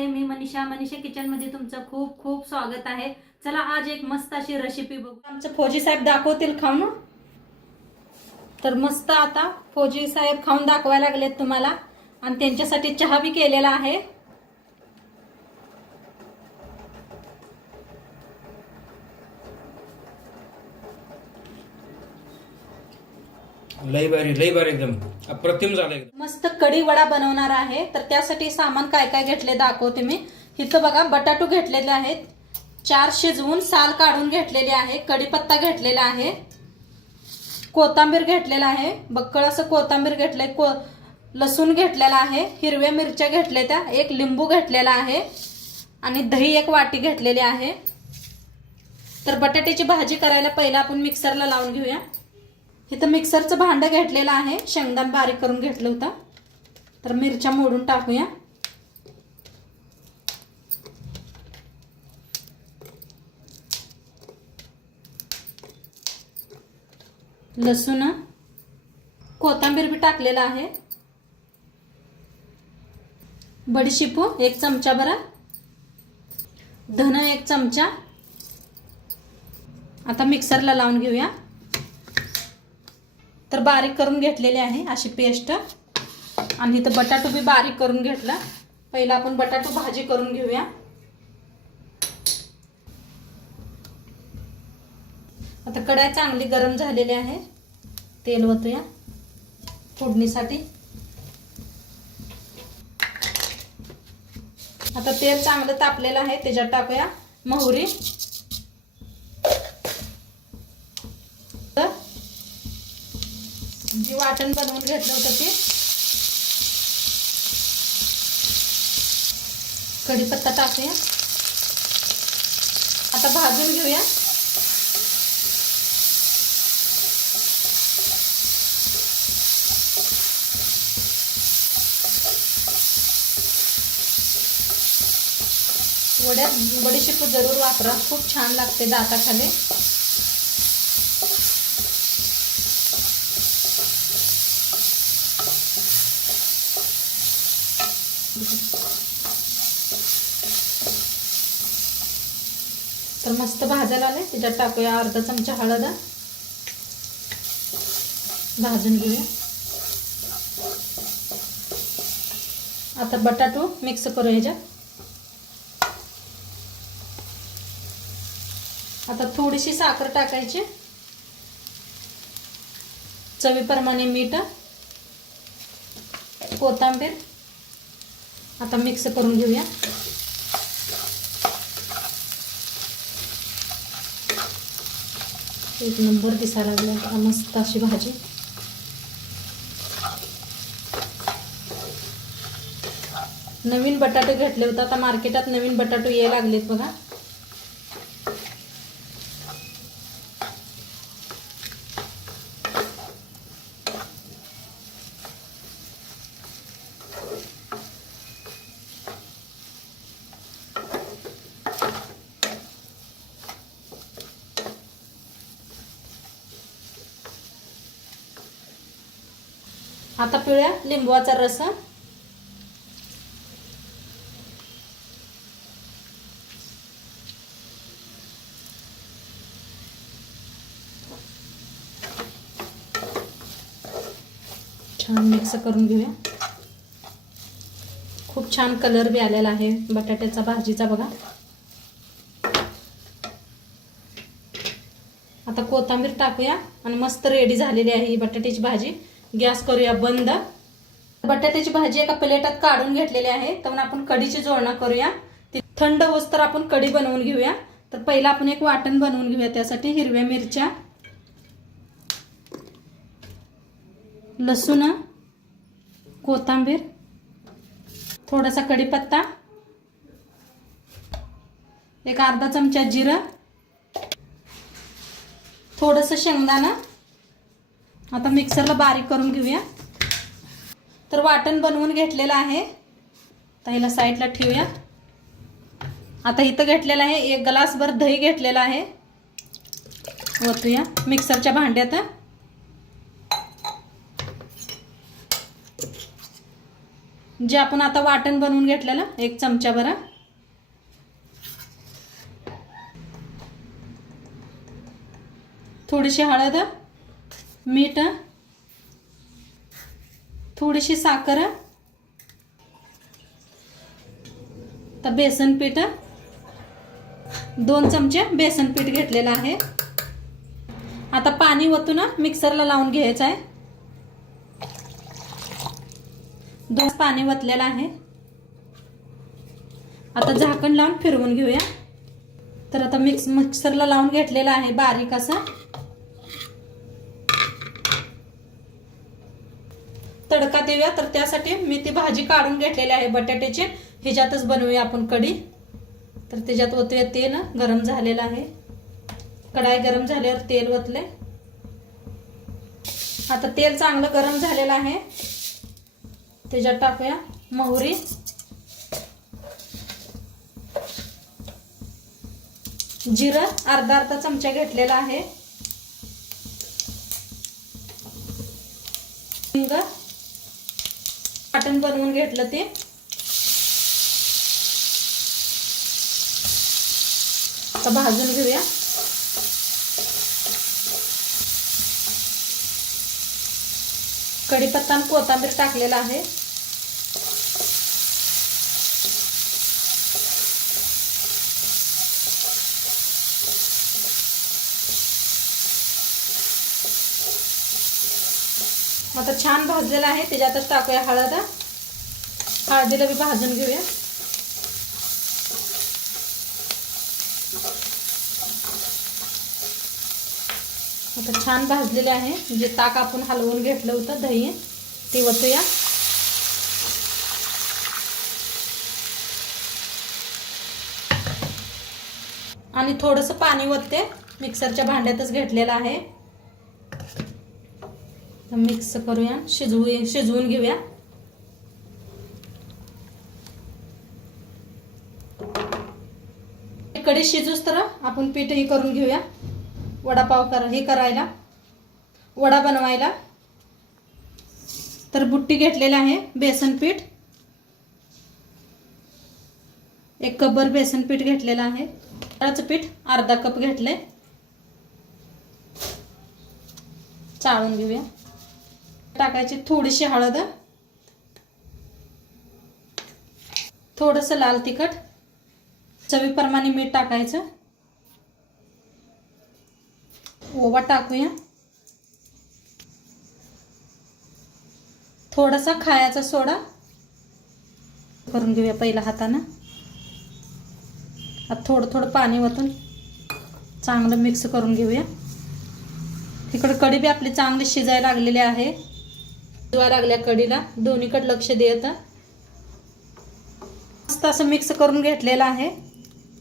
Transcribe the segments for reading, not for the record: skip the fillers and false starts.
नमस्ते, मी Manisha kitchen मध्ये तुमचं खूप खूप स्वागत आहे। चला आज एक मस्त अशी रेसिपी बघू। आमचे फौजी साहेब दाखवतील खाऊन। तर मस्त आता फौजी साहेब खाऊन दाखवायला लागलेत तुम्हाला आणि त्यांच्यासाठी चहा बी केलेला आहे। लई बारी एकदम अप्रतिम झालंय। मस्त कढी वडा बनवणार आहे। तर त्यासाठी सामान काय काय घेतले दाखवते मी। इथं बघा बटाटू घेतलेले आहेत, 4 शिजवून साल काढून घेतलेले आहे, कढीपत्ता घेतलेला आहे, कोथिंबीर घेतलेला आहे, बक्कळ असं कोथिंबीर घेतलंय, लसूण घेतलेला आहे, हिरव्या मिरच्या घेतल्या त्या, एक लिंबू घेतलेला आहे आणि दही 1 वाटी घेतलेली आहे। तर बटाट्याची भाजी करायला पहिला आपण मिक्सरला लावून घेऊया। इथं मिक्सरचं भांडं घेतलेलं आहे, शेंगदाणे बारीक करून घेतलं होतं। तर मिरच्या मोडून टाकूया। लसूण, कोथिंबीर बी टाकलेला आहे, बडीशेप 1 चमचा भर, धन 1 चमचा। आता मिक्सरला लावून घेऊया। तर बारीक करून घेतलेली आहे अशी पेस्ट आणि इथं बटाटू बी बारीक करून घेतला। पहिला आपण बटाटू भाजी करून घेऊया। आता कढई चांगली गरम झालेली आहे, तेल ओतूया फोडणीसाठी। आता तेल चांगलं तापलेलं आहे, त्याच्यात टाकूया मोहरी, जी वाटण बनवून घेतलं होतं ते, कढीपत्ता टाकूया। आता भाजून घेऊया। वड्यात बडीशेप जरूर वापरा, खूप छान लागते दाताखाली। तर मस्त भाजायला आले, त्याच्यात टाकूया अर्धा चमचा हळद, भाजून घेऊया। आता बटाटू मिक्स करू ह्याच्यात। आता थोडीशी साखर टाकायची, चवीप्रमाणे मीठ, कोथिंबीर। आता मिक्स करून घेऊया। एक नंबर दिसायला लागला मस्त अशी भाजी। नवीन बटाटे घेतले होते, आता मार्केटात नवीन बटाटे यायला लागलेत बघा। आता पिळूया लिंबूचा रस। छान मिक्स करून घेऊया। खूप छान कलर बी आलेला आहे बटाट्याचा भाजीचा बघा। आता कोथिंबीर टाकूया आणि मस्त रेडी झालेली आहे ही बटाट्याची भाजी। गॅस करूया बंद। बटाट्याची भाजी एका प्लेटात काढून घेतलेली आहे। तर आपण कढीची जोडणा करूया। ती थंड होस तर आपण कढी बनवून घेऊया। तर पहिला आपण एक वाटण बनवून घेऊया। त्यासाठी हिरव्या मिरच्या, लसूण, कोथिंबीर, थोडासा कढीपत्ता, एक अर्धा चमचा जिरं, थोडंसं शेंगदाणा। आता मिक्सरला बारीक करून घेऊया। तर वाटण बनवून घेतलेलं आहे, तर ह्याला साईडला ठेवूया। आता इथं घेतलेलं आहे 1 ग्लासभर दही घेतलेला आहे, ओतूया मिक्सरच्या भांड्यात। जे आपण आता वाटण बनवून घेतलेलं 1 चमचा भर, थोडीशी हळद, मीठ, थोडीशी साखर, तर बेसन पीठ 2 चमचे बेसन पीठ घेतलेलं आहे. आता पाणी ओतून मिक्सरला लावून घ्यायचं आहे. 2 पाणी ओतलेलं आहे. आता झाकण लावून फिरवून घेऊया. तर आता मिक्सरला लावून घेतलेलं आहे बारीक असं. तडका देऊया. तर त्यासाठी मी ती भाजी काढून घेतलेली आहे बटाट्याची. ह्याच्यातच बनवूया आपण कढी. तर त्याच्यात ओतूया तेल. गरम झालेलं आहे. कढाई गरम झाल्यावर तेल ओतले. आता तेल चांगलं गरम झालेलं आहे. त्याच्यात टाकूया मोहरी, जिरं अर्धा चमचा घेतलेला आहे, हिंग, वाटण बनवून घेतलं ते, आता भाजून घेऊया. कढीपत्ता आणि कोथिंबीर टाकलेला आहे. आता छान भाजलेला आहे. त्याच्यातच टाकूया हळद. हळदीला बी भाजून घेऊया. आता छान भाजलेले आहे. जे ताक आपण हलवून घेतलं होतं दही ते ओतूया. आणि थोडंसं पाणी ओतते. मिक्सरच्या भांड्यातच घेतलेलं आहे. मिक्स करूया. शिजवून घेऊया. कढी शिजूस तर आपण पीठ ही करून घेऊया. वडापाव करायला, वडा बनवायला. तर बुट्टी घेतलेली आहे बेसन पीठ. 1 कपभर बेसन पीठ घेतलेलं आहे. तांदळाचं पीठ अर्धा कप घेतले. चाळून घेऊया. टाकायची थोडीशी हळद, थोडंसं लाल तिखट, चवीप्रमाणे मीठ टाकायचं. ओवा टाकूया. थोडासा खायचा सोडा करून घेऊया पहिला हाताने. आता थोडं पाणी ओतून चांगलं मिक्स करून घेऊया. इकडे कढी बी आपली चांगली शिजायला लागलेली आहे. शिजवायला लागल्या कढीला. दोन्हीकडे लक्ष द्यायचं. मस्त असं मिक्स करून घेतलेलं आहे.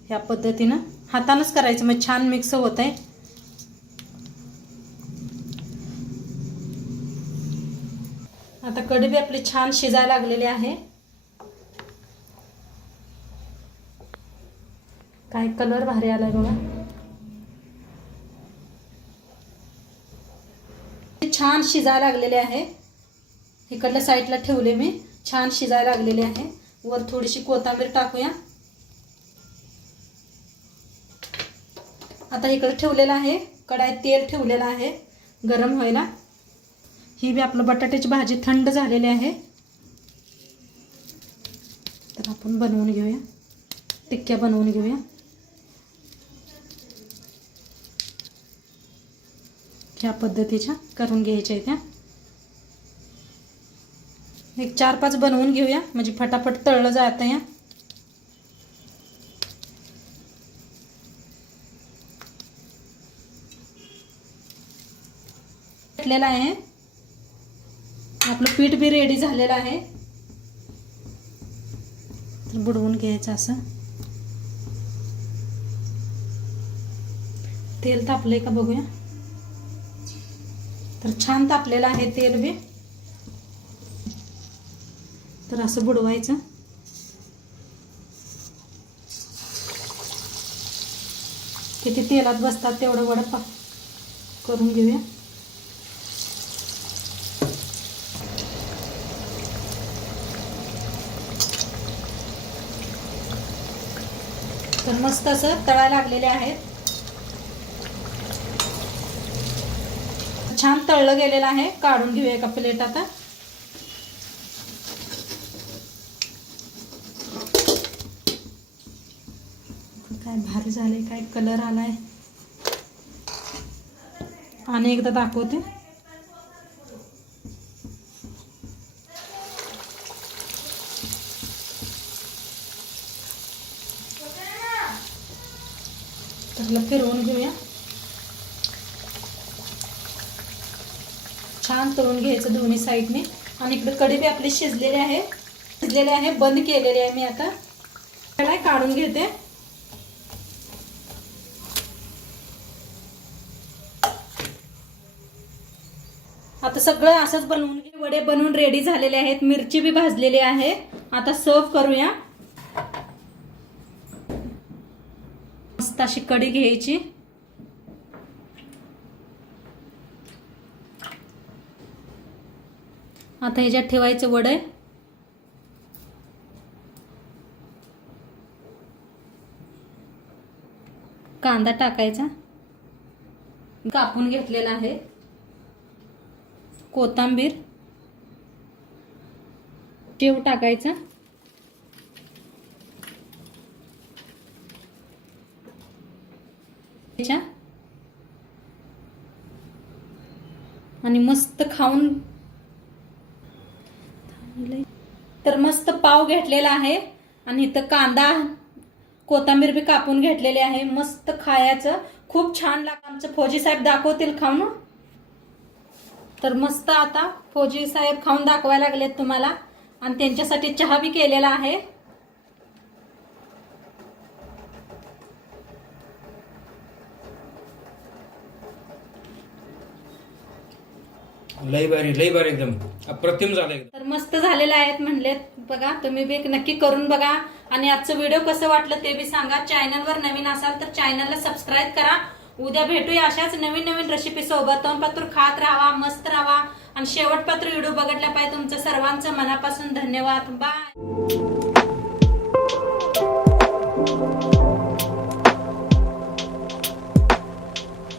ह्या पद्धतीनं हातानंच करायचं मग छान मिक्स होत आहे. आता कढी बी आपली छान शिजायला लागलेली आहे. काय कलर भारी आलाय बघा. छान शिजायला लागलेले आहे. इकडल्या साईडला ठेवले मी. छान शिजायला लागलेले आहे. वर थोडीशी कोथिंबीर टाकूया. आता इकडे ठेवलेलं आहे. कढाईत तेल ठेवलेलं आहे गरम व्हायला. ही बी आपलं बटाट्याची भाजी थंड झालेली आहे. तर आपण बनवून घेऊया. टिक्क्या बनवून घेऊया. ह्या पद्धतीच्या करून घ्यायच्या त्या. एक 4-5 बनवून घेऊया म्हणजे फटाफट तळलं जातं. या घेतलेलं आहे. आपलं पीठ बी रेडी झालेलं आहे. तर बुडवून घ्यायचं असं. तेल तापलंय का बघूया. तर छान तापलेलं आहे तेल बी. तर असं बुडवायचं. किती तेलात बसतात तेवढं वडा करून घेऊया. तर मस्त असं तळायला लागलेले आहेत. छान तळलं गेलेलं आहे. काढून घेऊया एका प्लेट आता. काय भारी झाले, काय कलर आलाय. आणि एकदा दाखवते. तर फिरवून घेऊया. छान तळून घ्यायचं दोन्ही साईडने. आणि इकडे कढी बी आपली शिजलेली आहे. बंद केलेली आहे मी आता. कढई काढून घेते. आता सगळं असंच बनवून वडे बनवून रेडी झालेले आहेत. मिरची बी भाजलेली आहे. आता सर्व करूया. मस्त अशी कढी घ्यायची. आता ह्याच्यात ठेवायचं वडे. कांदा टाकायचा कापून घेतलेला आहे. कोथिंबीर, शेव टाकायचा. आणि मस्त खाऊन. तर मस्त पाव घेतलेला आहे. आणि इथं कांदा कोथिंबीर बी कापून घेतलेली आहे. मस्त खायचं, खूप छान लागतं. आमचं फौजी साहेब दाखवतील खाऊन. तर मस्त आता फौजी साहेब खाऊन दाखवायला लागलेत तुम्हाला. आणि त्यांच्यासाठी चहा बी केलेला आहे. लई भारी एकदम अप्रतिम झालं एकदम. तर मस्त झालेले आहेत म्हणलेत. बघा तुम्ही बी नक्की करून बघा. आणि आजचं व्हिडिओ कसं वाटलं ते बी सांगा. चॅनलवर नवीन असाल तर चॅनलला सबस्क्राईब करा. उद्या भेटूया अशाच नवीन रेसिपी सोबत. तोंडपात्र खात राहा, मस्त राहा. आणि शेवटपात्र व्हिडिओ बघितल्या पाहिजे. तुमचं सर्वांचं मनापासून धन्यवाद. बाय.